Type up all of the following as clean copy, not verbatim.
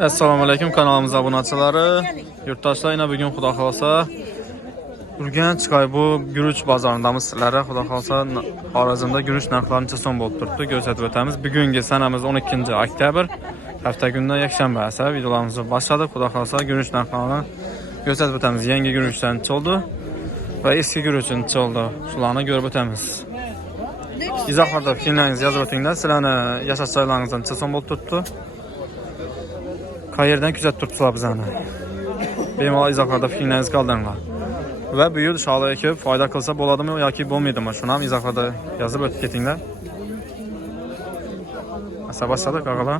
Assalomu alaykum, kanalimiz obunachilari. Yurtdoshlar, yana bugun xudo xolsa Urganch bu guruch bozoridamiz sizlarga. Xudo xolsa Xorazmda guruch narxlari necha so'm bo'lib turibdi ko'rsatib o'tamiz. Bugungi sanamiz 12-oktyabr, hafta kunida yakshanba esa videolarimizni boshladik. Xudo xolsa guruch narxlarini ko'rsatib o'tamiz. Yangi guruchdan choldi va eski guruchdan choldi. Shularni ko'rib o'tamiz. Izohlarda fikrlaringizni yozib o'tinglar. Sizlarni yashash joylaringizdan necha so'm bo'lib turibdi? Qayerdan kuzatib turibsizlar bizani? Bemalol izohlarda fikrlaringizni qoldiringlar. Va bu yil inshaalloh ko'p foyda qilsa bo'ladimi yoki bo'lmaydimi? Shuni ham izohlarda yozib o'tib ketinglar. Asabasalik og'alar.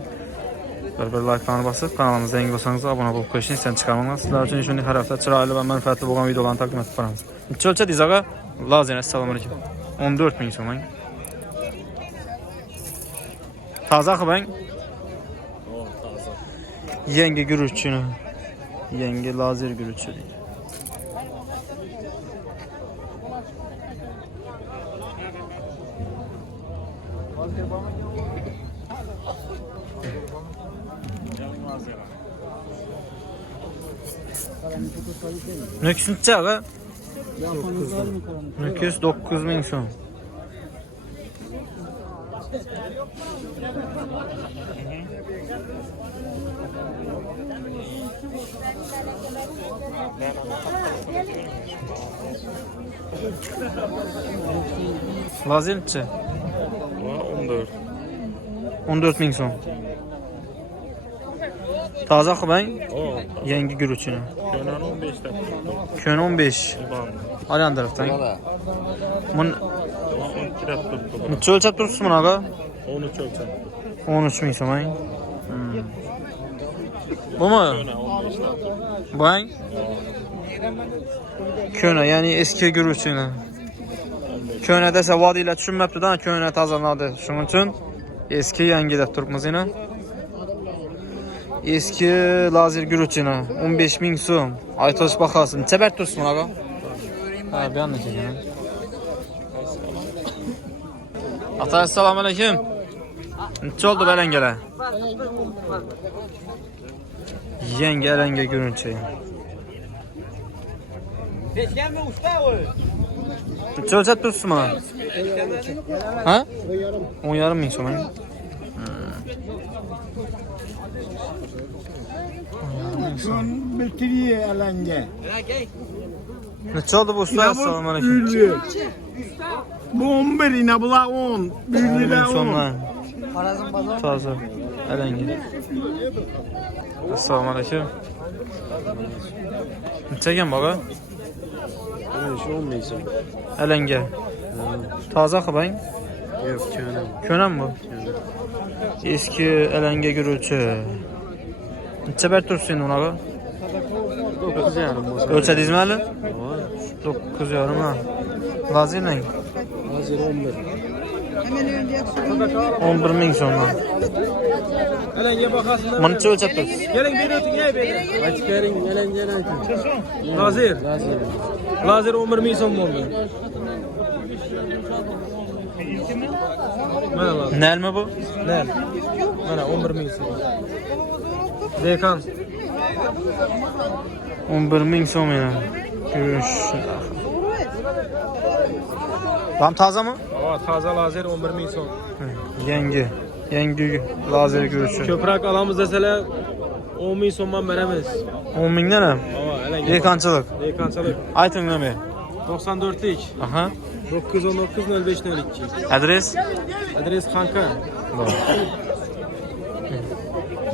Bir like'larni bosib, kanalimizga yangi bo'lsangiz obuna bo'lib qo'yishni isdan chiqarmanglar. Sizlar uchun shunday har hafta chiroyli va manfaatli bo'lgan videolarni taqdim etib boramiz. Necha o'lchadingiz og'a? Lozin, assalomu alaykum. 14 ming so'm. Toza qilbang. Yangi guruchini, yangi lazer guruchi. Nöküsünçe ağa? Nöküs 9 ming so'm. Lazerçi? 14. 14 ming so'm. Taza qilbang. Yangi guruchini. Könen 15 ta. Kön 15. Alan tarafdan. Mun necha o'lchab turibsiz bunaqa? 13 o'lchab. 13 ming so'm. Bumi? Bang. Köne, ya'ni eski guruchini. Köne desa vodiylar tushunmabdi-da, köne tozaladi. Shuning uchun eski yangi deb turibmiz yana. Eski lazer guruchini 15 ming so'm. Aytilish bahosi. Necha ber tursiz bunaqa? Ha, bu yerda ekan. Ata, assalomu alaykum. Necha oldi balangalar? Yangi alanga guruchi. Geçenme usta o. Necha o'lchab turibsiz mana? Ha? 10,5 ming so'm. Bitiriye alanga. Necha oldi bu usta? Assalomu alaykum. Bu 11 yine bula 10. Birliğine 10. Sonlar. Taze. Alanga. Assalomu alaykum. Necha ekan baba? Şu 10 ming so'm. Alanga. Toza qilbang. Yo'q, könen. Ko'nan bu. Eski alanga guruchi. Necha ber turibsiz endi unaqa? 9,5 bo'lsa. O'lchadingizmi hali? 9,5 ha. Lazerlang. Hozir 11. 11 ming so'm. Alanga bakasında. Mana necha o'lchab turibsiz? Gelin beri ötün ya beri. Aytib bering, alangani ayting. Lazer. Lazer. Lazer 11 ming so'm bo'ldi. Mana lazer. Nalmi bu? Ne? Mana 11 ming so'm. Dekan. 11 ming so'm yana. Guruch. Tam tozami? Ava taze lazer 11 ming so'm. Yangi lazer guruchi. Köprak alamız deseler 10 ming so'mdan beremiz. 10 mingdan ham. Ava alanga. Dekanchilik. Dekançalık. Ayting nima? 94'lik. Aha. 919 0502. Adres? Adres Kanka.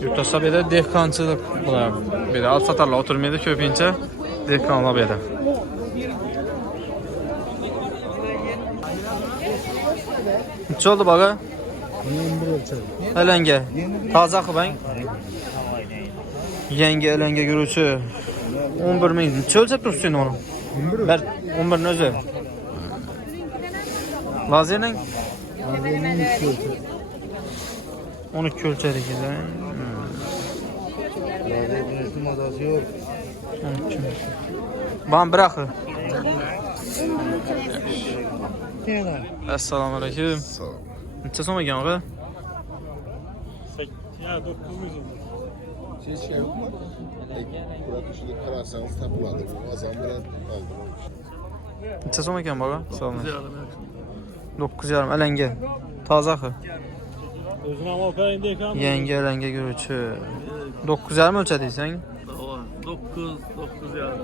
Yurtdoshlar bu yerda dehqonchilik bular. Bu yerda olib sotarlar o'tirmaydi, ko'pincha dehqonlar bu yerda. Necha oldi bola? 11 ölçek. Alanga. Toza qilbang. Yangi alanga guruchi. 11 ming. Necha o'lchab turibsiz uni? 11. Bir 11 ni o'zi. Lazerning 12 o'lchar ekan. Lazerning mazasi yo'q. 12. Bam bırakı. Assalomu alaykum. Necha so'm ekan og'a? 900. Hiç şey yok mu? Burak işini kararsanız tapıladı. Azam bilen aldım. Neçə som ekan bağa? Salam. 9,5 ələngi. Taza axı. Özün ama operayında ekran mı? Yenge ələngi görücü. 9,5 ölçədiysən? 9 yani.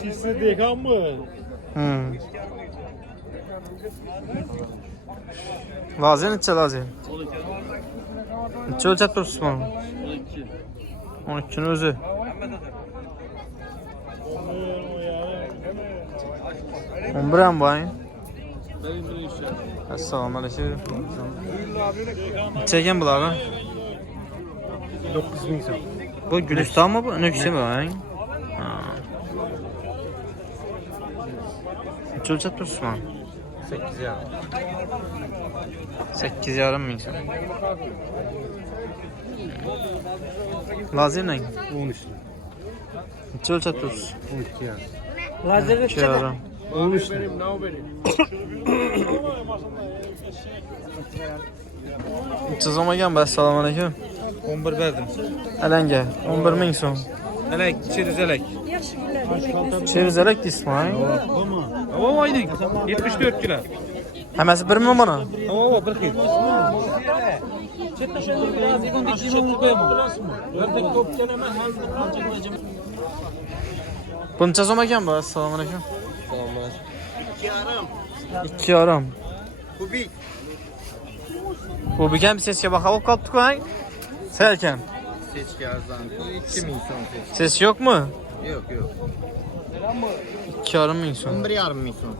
Çizsi dekan mı? Lazı neçə lazı? Neçə ölçət durursun bunu? 12'nin özü. On bir bayın. Assalamu alaikum. Çeken bulağı. 9 bin son. Bu Gülistan mı bu? Ne güzel bayın? Neçə ölçət durursun bunu? 8 yani. 8,5 min son. Lazım ne? 13. Neçə ölçət durursun? 12 yani. Lazeri 2,5. 13 lira. Neçə zama gəlmə, assalamu alaikum. 11 verdim. Ələngi, 11 min son. Elek, çirizelek. Çevirzələk İsmail. Hava aydın. 74 kilo. Həməsi 1 min bana. Hava 40 kilo. Bu neçə zama gəlmə, assalamu alaikum. Tamam. 2,5. Kubik. Bu bikəm seçkə baxalım qaldık lan. Səlkəm. Seçki arzan. 2 min son seçki. Ses yok mu? Yok yok. 2,5 min son. 11,5 min son.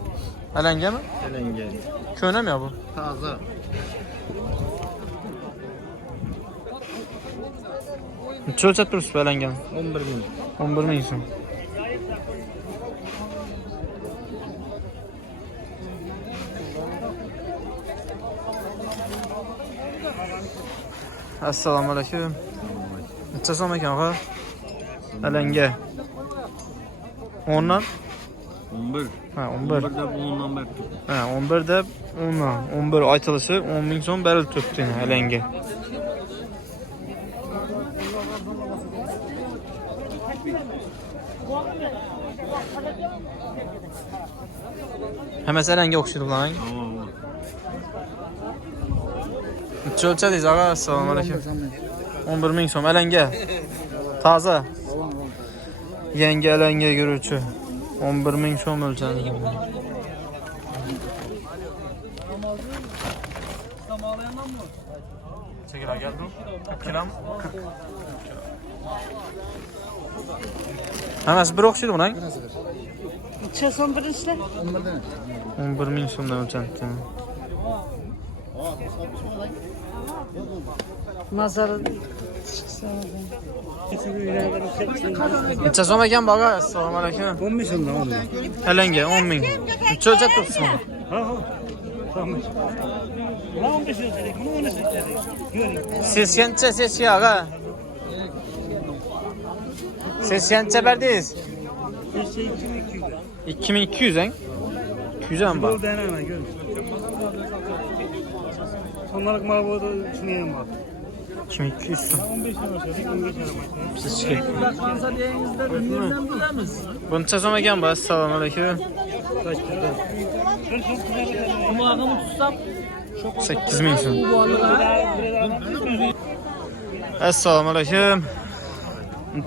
Ələngi mi? Elenge. Köhnə mi ya bu? Taze. Neçə ölçət durursun bu ələngəni? 11 min. 11 min son. Assalamu alaikum. Neçə som ekan ağa? Ələngi. Ondan? 11. Ha, 11. de bundan beri. Ha, 11 də ondan. 11 aytılışı 10 min son bəril tutdu ələngi. Həməs ələngi oxşuydu lan. Tamam. Neçə ölçədiyiz ağa? Assalamu alaikum. 11 min son ələngi. Taza. Yenge ələngi görücü. 11 min son ölçədi. Çekil ağa geldim. 40 kilam. 40. Həməs bir oxşuydu buna. Neçə son birinçlər? 11 min sondan ölçədi. Nazarı Neçə som ekan bağa? Assalamu alaikum. 10 bin son da 10 bin. Ələngi 10 min. Neçə ölçət dursun? Tamam. Buna 15 lira. Buna 13 lira. Görün. Siz kentçe ses ya ağa. Ses kentçe berdeyiz. 2200 en. 200 en bak. Deneme görün. Sonralık mağabada düşünüyorum bak. 2200 son. 15 lira başladık. 15 lira başladık. Siz çıkın. Bu neçə som ekan bu? Assalamu alaikum. Kaç lira? 8 min son. Assalamu alaikum.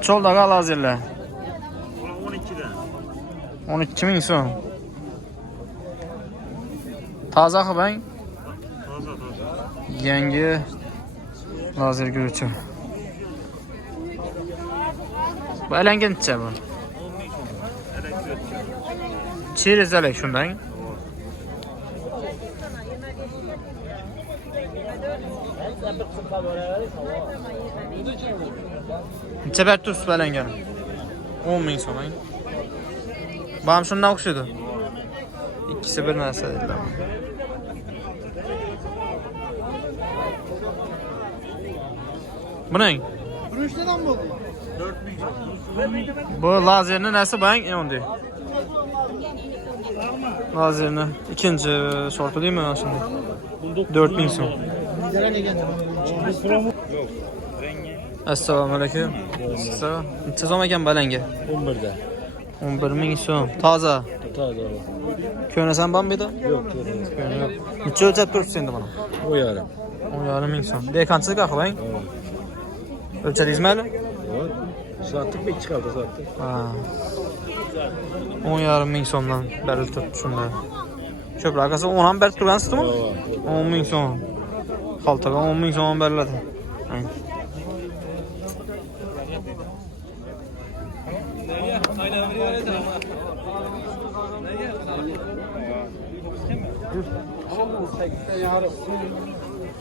Çolda qal hazırla. 12 min son. Taze axı ben. Yenge lazer görücü. Bu ələngi neçə bu? Çeyrezələk şundan. Neçə bər dursun bu ələngəni? 10 min son. Bağım şundan oxşuydu. İkisi bir nəsə deyildi. Bu ne? Bu lazerinin nəsi bayın? Endi. Lazerini ikinci şortu değil mi şimdi? 4000 so'm. Assalomu alaykum. Size necha so'm ekan balanga? 11'de. 11000 so'm. Toza. Taze. Ko'rasan bormi edi? Yok. Yo'q. Necha o'lchab turibsiz endi buni? O yarım. 10,5 so'm. Dekanchilik aqlang. O'lchadingizmi hali? Yok. Sattık bir çıkardı sattık. Ha. 10,5 so'mdan berilib turibdi shunda. Ko'proq asa 10 ham berib turgansizmi? 10,000 so'm. Xaltaga 10,000 so'm beriladi. Aynen.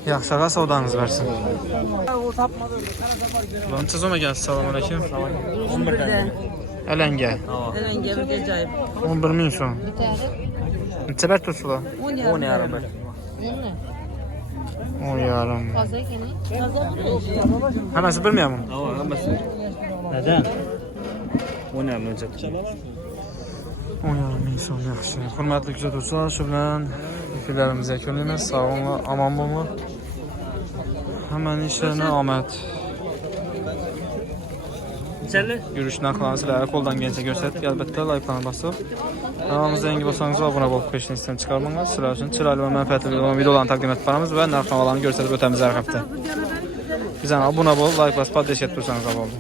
Yaxshi ağa savdanız versin. Necha so'm ekan? Assalomu alaykum. 11'de. Alanga. Elenge bir acayip. 11000 so'm. Necha berib turibsizlar? 10 yarım. 10,5. Fazla ekeni. Hammasi bilmayapman. Neden? O ne yapacak? 10,5 so'm yaxshi. Hurmatli kuzatuvchilar, shu bilan filmlarimiz yakunlaymiz. Sog' bo'linglar, omon bo'linglar. Hammaning ishlarini omad. Çelle. Yurish narxlarini sizlarga qo'ldan kelgancha ko'rsatdik. Albatta like'larni bosib, kanalımıza yangi bo'lsangiz obuna bo'lib qo'yishni istan chiqarmangiz. Sizlar uchun chiroyli va manfaatli videolarni taqdim etib boramiz va narx-navolarni ko'rsatib o'tamiz har hafta. Bizga obuna bo'lib, like bosib, podpis etib tursangiz bo'ladi.